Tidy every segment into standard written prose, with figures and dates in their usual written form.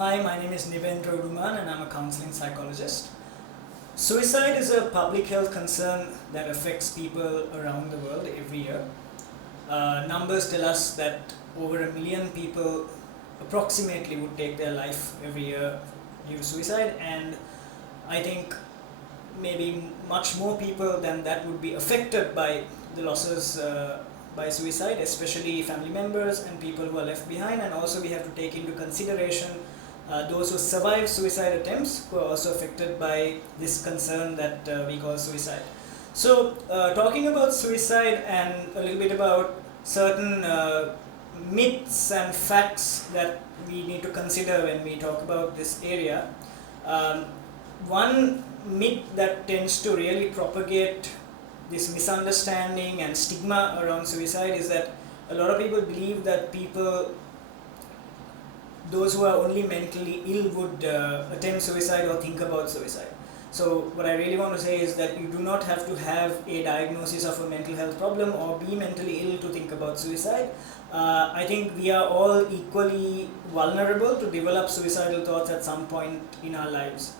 Hi, my name is Nivendra Uduman and I'm a counseling psychologist. Suicide is a public health concern that affects people around the world every year. Numbers tell us that over 1 million people approximately would take their life every year due to suicide, and I think maybe much more people than that would be affected by the losses by suicide, especially family members and people who are left behind. And also we have to take into consideration those who survive suicide attempts, who are also affected by this concern that we call suicide. So talking about suicide and a little bit about certain myths and facts that we need to consider when we talk about this area. One myth that tends to really propagate this misunderstanding and stigma around suicide is that a lot of people believe that those who are only mentally ill would attempt suicide or think about suicide. So what I really want to say is that you do not have to have a diagnosis of a mental health problem or be mentally ill to think about suicide. I think we are all equally vulnerable to develop suicidal thoughts at some point in our lives.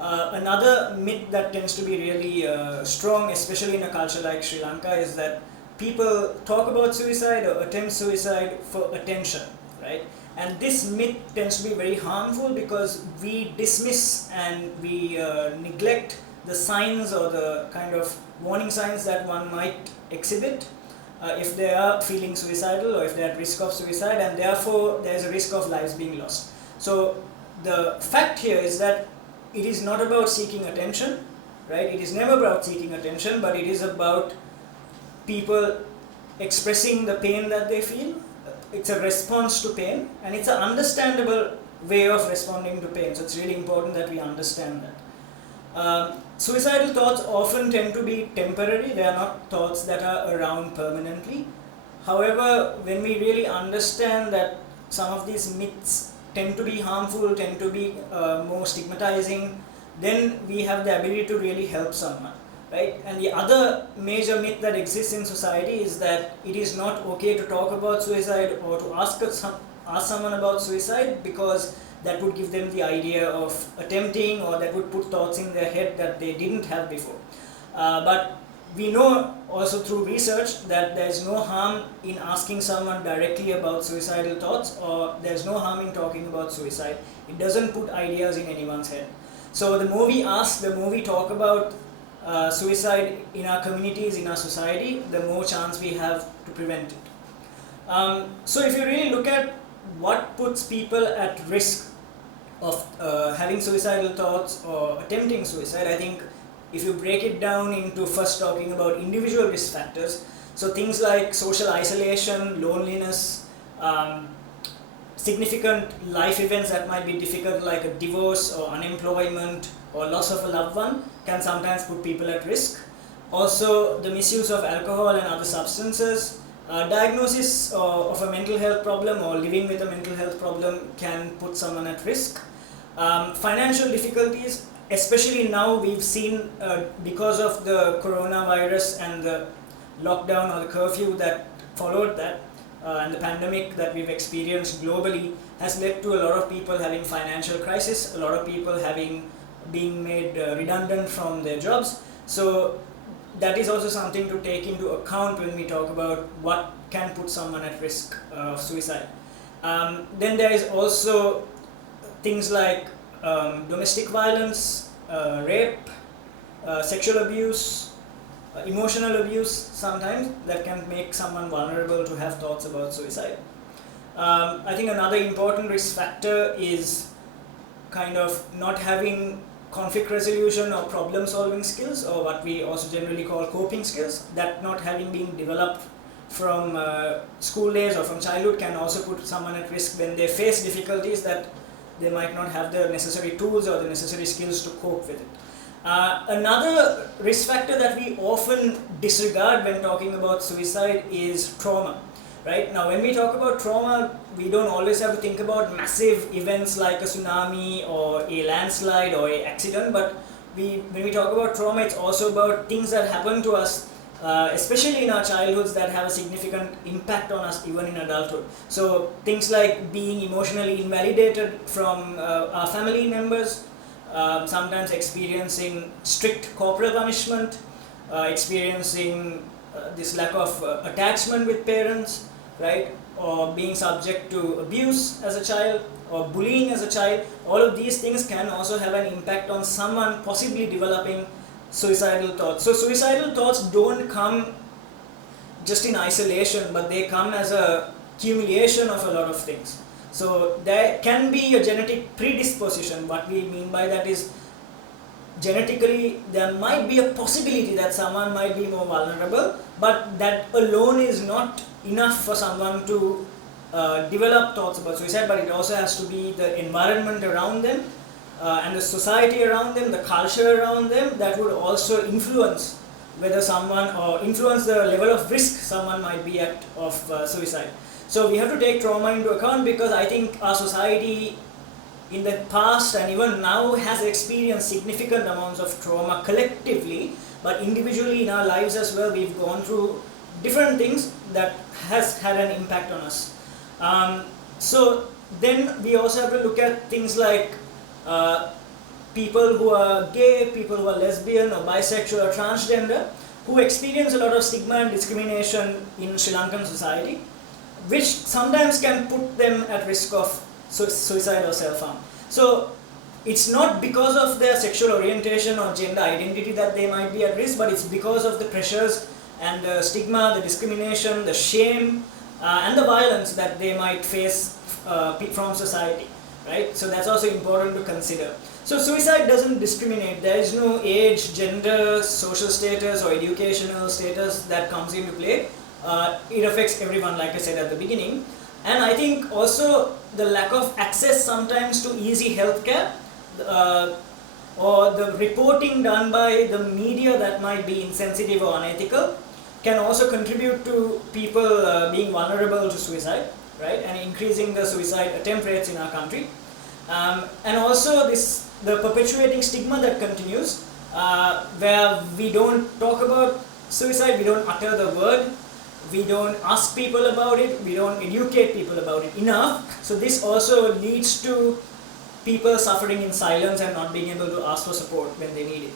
Another myth that tends to be really strong, especially in a culture like Sri Lanka, is that people talk about suicide or attempt suicide for attention, right? And this myth tends to be very harmful because we dismiss and we neglect the signs or the kind of warning signs that one might exhibit if they are feeling suicidal or if they are at risk of suicide, and therefore there is a risk of lives being lost. So the fact here is that it is not about seeking attention, right? It is never about seeking attention, but it is about people expressing the pain that they feel. It's a response to pain, and it's an understandable way of responding to pain. So it's really important that we understand that. Suicidal thoughts often tend to be temporary. They are not thoughts that are around permanently. However, when we really understand that some of these myths tend to be harmful, tend to be more stigmatizing, then we have the ability to really help someone. Right? And the other major myth that exists in society is that it is not okay to talk about suicide or to ask someone about suicide, because that would give them the idea of attempting, or that would put thoughts in their head that they didn't have before. But we know also through research that there is no harm in asking someone directly about suicidal thoughts, or there is no harm in talking about suicide. It doesn't put ideas in anyone's head. So the more we ask, the more we talk about suicide in our communities, in our society, the more chance we have to prevent it. So if you really look at what puts people at risk of having suicidal thoughts or attempting suicide, I think if you break it down into first talking about individual risk factors, so things like social isolation, loneliness, significant life events that might be difficult like a divorce or unemployment or loss of a loved one can sometimes put people at risk. Also, the misuse of alcohol and other substances, diagnosis of a mental health problem or living with a mental health problem can put someone at risk. Financial difficulties, especially now we've seen because of the coronavirus and the lockdown or the curfew that followed that, and the pandemic that we've experienced globally has led to a lot of people having financial crisis, a lot of people being made redundant from their jobs. So that is also something to take into account when we talk about what can put someone at risk of suicide. Then there is also things like domestic violence, rape, sexual abuse, emotional abuse sometimes that can make someone vulnerable to have thoughts about suicide. I think another important risk factor is kind of not having conflict resolution or problem solving skills, or what we also generally call coping skills. That not having been developed from school days or from childhood can also put someone at risk when they face difficulties that they might not have the necessary tools or the necessary skills to cope with it. Another risk factor that we often disregard when talking about suicide is trauma. Right? Now, when we talk about trauma, we don't always have to think about massive events like a tsunami or a landslide or an accident, but when we talk about trauma, it's also about things that happen to us especially in our childhoods, that have a significant impact on us even in adulthood. So things like being emotionally invalidated from our family members, sometimes experiencing strict corporal punishment, experiencing this lack of attachment with parents, right? Or being subject to abuse as a child, or bullying as a child. All of these things can also have an impact on someone possibly developing suicidal thoughts. So suicidal thoughts don't come just in isolation, but they come as a accumulation of a lot of things. So there can be a genetic predisposition. What we mean by that is, genetically there might be a possibility that someone might be more vulnerable, but that alone is not enough for someone to develop thoughts about suicide. But it also has to be the environment around them, and the society around them, the culture around them, that would also influence whether someone, or influence the level of risk someone might be at of suicide. So we have to take trauma into account, because I think our society in the past and even now has experienced significant amounts of trauma collectively, but individually in our lives as well, we've gone through different things that has had an impact on us. So then we also have to look at things like people who are gay, people who are lesbian or bisexual or transgender, who experience a lot of stigma and discrimination in Sri Lankan society, which sometimes can put them at risk of suicide or self-harm. So it's not because of their sexual orientation or gender identity that they might be at risk, but it's because of the pressures and the stigma, the discrimination, the shame, and the violence that they might face from society, right? So that's also important to consider. So suicide doesn't discriminate. There is no age, gender, social status or educational status that comes into play. It affects everyone, like I said at the beginning. And I think also the lack of access sometimes to easy healthcare, or the reporting done by the media that might be insensitive or unethical, can also contribute to people being vulnerable to suicide, right? And increasing the suicide attempt rates in our country. And also the perpetuating stigma that continues, where we don't talk about suicide, we don't utter the word, we don't ask people about it, we don't educate people about it enough. So this also leads to people suffering in silence and not being able to ask for support when they need it.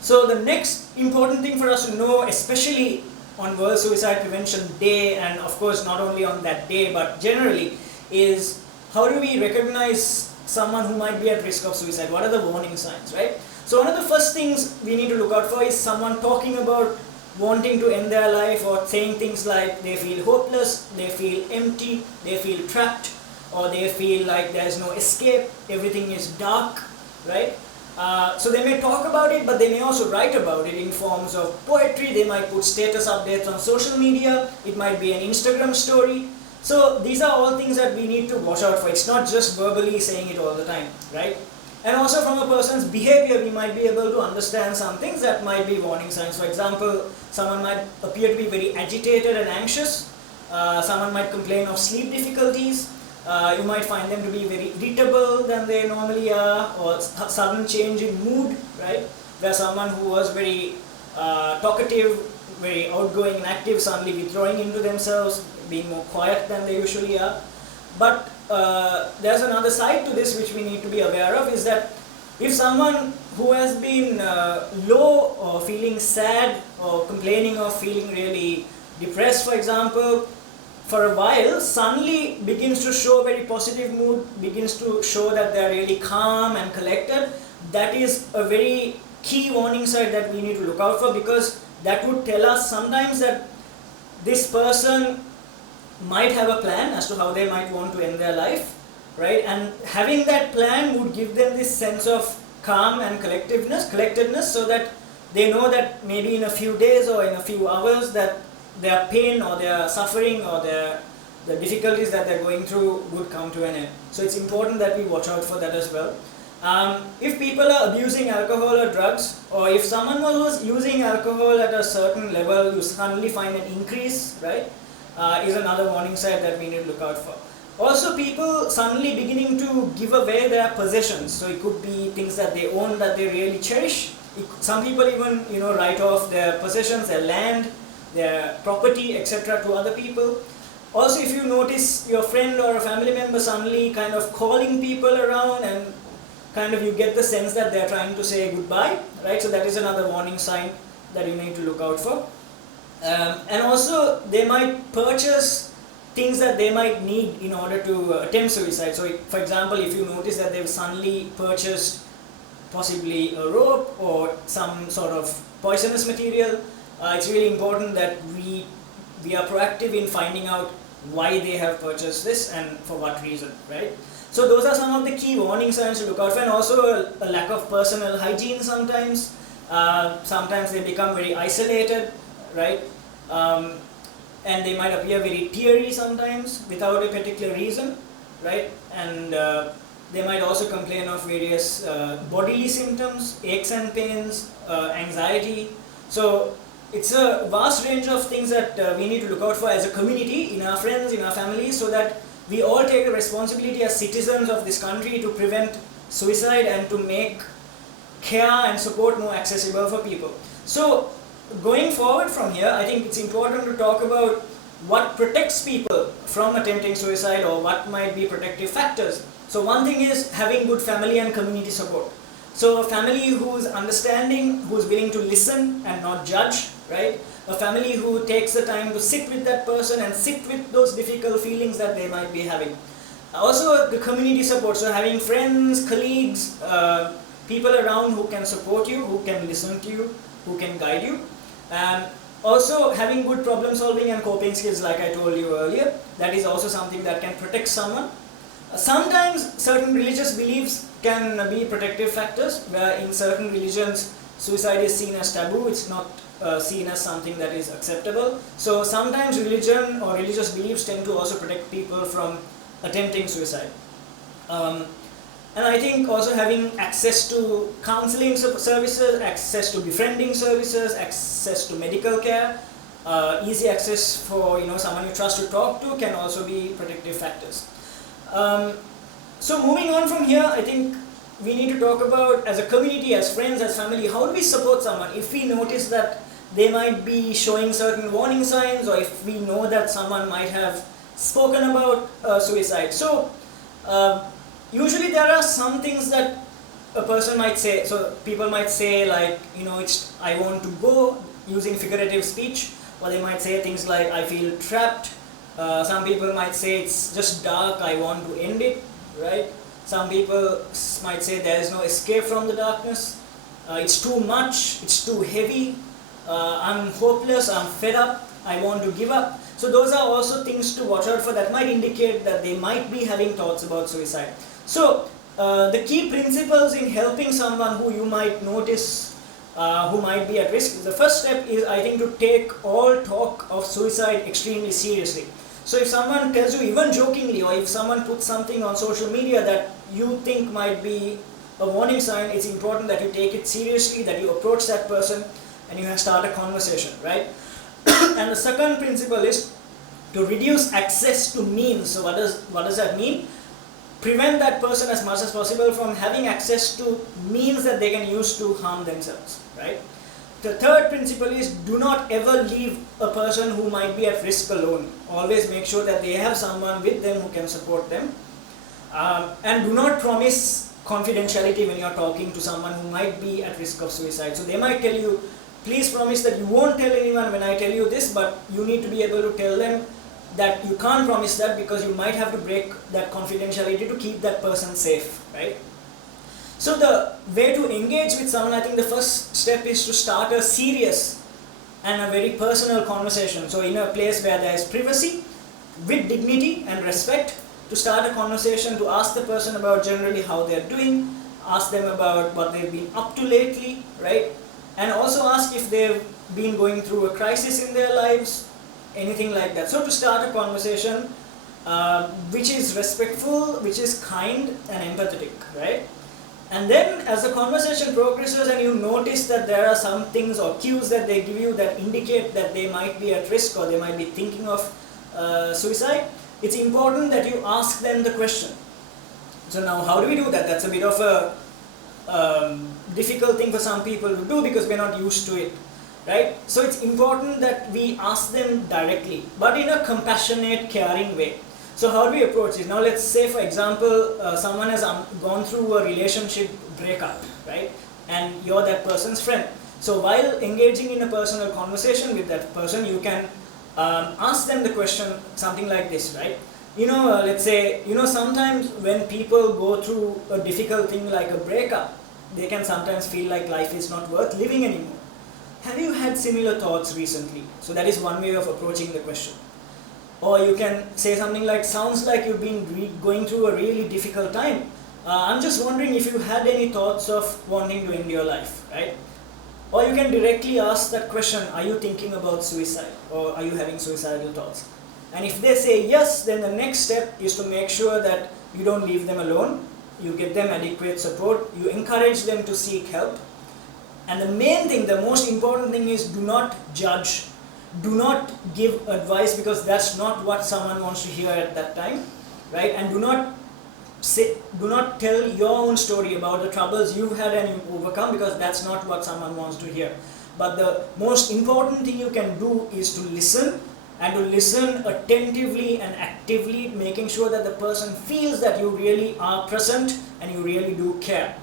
So the next important thing for us to know, especially on World Suicide Prevention Day, and of course not only on that day but generally, is how do we recognize someone who might be at risk of suicide? What are the warning signs, right? So one of the first things we need to look out for is someone talking about wanting to end their life, or saying things like they feel hopeless, they feel empty, they feel trapped, or they feel like there's no escape, everything is dark, right? So they may talk about it, but they may also write about it in forms of poetry. They might put status updates on social media, it might be an Instagram story. So these are all things that we need to watch out for. It's not just verbally saying it all the time, right? And also from a person's behavior, we might be able to understand some things that might be warning signs. For example, someone might appear to be very agitated and anxious. Someone might complain of sleep difficulties. You might find them to be very irritable than they normally are, or sudden change in mood, right? Where someone who was very talkative, very outgoing and active, suddenly withdrawing into themselves, being more quiet than they usually are. But there's another side to this which we need to be aware of, is that if someone who has been low or feeling sad or complaining of feeling really depressed, for example, for a while suddenly begins to show a very positive mood, begins to show that they're really calm and collected, that is a very key warning sign that we need to look out for, because that would tell us sometimes that this person might have a plan as to how they might want to end their life, right? And having that plan would give them this sense of calm and collectedness, so that they know that maybe in a few days or in a few hours that their pain or their suffering or the difficulties that they're going through would come to an end. So it's important that we watch out for that as well. If people are abusing alcohol or drugs, or if someone was using alcohol at a certain level, you suddenly find an increase, right? Is another warning sign that we need to look out for. Also, people suddenly beginning to give away their possessions. So it could be things that they own that they really cherish, Some people even write off their possessions, their land, their property, etc. to other people. Also, if you notice your friend or a family member suddenly kind of calling people around, and kind of you get the sense that they're trying to say goodbye, right? So that is another warning sign that you need to look out for. And also, they might purchase things that they might need in order to attempt suicide. So, for example, if you notice that they've suddenly purchased possibly a rope or some sort of poisonous material, it's really important that we are proactive in finding out why they have purchased this and for what reason, right? So those are some of the key warning signs to look out for, and also a lack of personal hygiene sometimes. Sometimes they become very isolated, right? And they might appear very teary sometimes without a particular reason, right? And they might also complain of various bodily symptoms, aches and pains, anxiety. So it's a vast range of things that we need to look out for as a community, in our friends, in our families, so that we all take a responsibility as citizens of this country to prevent suicide and to make care and support more accessible for people. So going forward from here, I think it's important to talk about what protects people from attempting suicide, or what might be protective factors. So one thing is having good family and community support. So a family who's understanding, who's willing to listen and not judge, right? A family who takes the time to sit with that person and sit with those difficult feelings that they might be having. Also the community support, so having friends, colleagues, people around who can support you, who can listen to you, who can guide you. Also having good problem solving and coping skills, like I told you earlier, that is also something that can protect someone. Sometimes certain religious beliefs can be protective factors, where in certain religions suicide is seen as taboo, it's not seen as something that is acceptable. So sometimes religion or religious beliefs tend to also protect people from attempting suicide. And I think also having access to counseling services, access to befriending services, access to medical care, easy access for someone you trust to talk to can also be protective factors. So moving on from here, I think we need to talk about, as a community, as friends, as family, how do we support someone if we notice that they might be showing certain warning signs, or if we know that someone might have spoken about suicide. So usually there are some things that a person might say. So people might say, like, it's I want to go, using figurative speech, or they might say things like I feel trapped. Some people might say it's just dark, I want to end it, right? Some people might say there is no escape from the darkness, it's too much, it's too heavy, I'm hopeless, I'm fed up, I want to give up. So those are also things to watch out for that might indicate that they might be having thoughts about suicide. So the key principles in helping someone who you might notice who might be at risk, the first step is, I think, to take all talk of suicide extremely seriously. So if someone tells you, even jokingly, or if someone puts something on social media that you think might be a warning sign, it's important that you take it seriously, that you approach that person and you start a conversation, right? And the second principle is to reduce access to means. So what does that mean? Prevent that person as much as possible from having access to means that they can use to harm themselves, right? The third principle is, do not ever leave a person who might be at risk alone. Always make sure that they have someone with them who can support them. And do not promise confidentiality when you are talking to someone who might be at risk of suicide. So they might tell you, please promise that you won't tell anyone when I tell you this, but you need to be able to tell them that you can't promise that, because you might have to break that confidentiality to keep that person safe, right? So the way to engage with someone, I think the first step is to start a serious and a very personal conversation. So in a place where there is privacy, with dignity and respect, to start a conversation, to ask the person about generally how they're doing, ask them about what they've been up to lately, right? And also ask if they've been going through a crisis in their lives, anything like that. So to start a conversation which is respectful, which is kind and empathetic, right? And then as the conversation progresses and you notice that there are some things or cues that they give you that indicate that they might be at risk or they might be thinking of suicide, it's important that you ask them the question. So now how do we do that? That's a bit of a difficult thing for some people to do because we're not used to it, right? So it's important that we ask them directly, but in a compassionate, caring way. So how do we approach it? Now let's say, for example, someone has gone through a relationship breakup, right? And you're that person's friend. So while engaging in a personal conversation with that person, you can ask them the question, something like this, right? Let's say, sometimes when people go through a difficult thing like a breakup, they can sometimes feel like life is not worth living anymore. Have you had similar thoughts recently? So that is one way of approaching the question. Or you can say something like, sounds like you've been going through a really difficult time. I'm just wondering if you had any thoughts of wanting to end your life, right? Or you can directly ask that question, are you thinking about suicide? Or are you having suicidal thoughts? And if they say yes, then the next step is to make sure that you don't leave them alone. You get them adequate support. You encourage them to seek help. And the main thing, the most important thing is, do not judge. Do not give advice, because that's not what someone wants to hear at that time, right? And do not tell your own story about the troubles you've had and you've overcome, because that's not what someone wants to hear. But the most important thing you can do is to listen, and to listen attentively and actively, making sure that the person feels that you really are present and you really do care.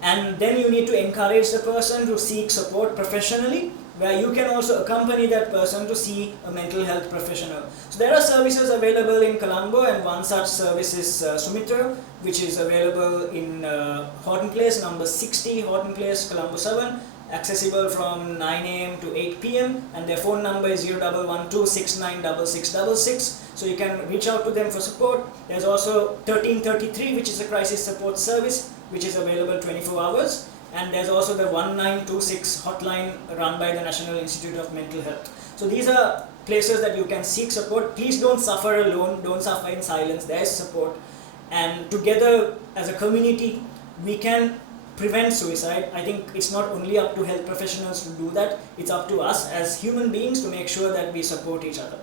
And then you need to encourage the person to seek support professionally, where you can also accompany that person to see a mental health professional. So there are services available in Colombo, and one such service is Sumitra, which is available in Horton Place, number 60, Horton Place, Colombo 7, accessible from 9 a.m. to 8 p.m. and their phone number is 0112696666. So you can reach out to them for support. There's also 1333, which is a crisis support service, which is available 24 hours. And there's also the 1926 hotline run by the National Institute of Mental Health. So these are places that you can seek support. Please don't suffer alone, don't suffer in silence, there is support. And together as a community, we can prevent suicide. I think it's not only up to health professionals to do that, it's up to us as human beings to make sure that we support each other.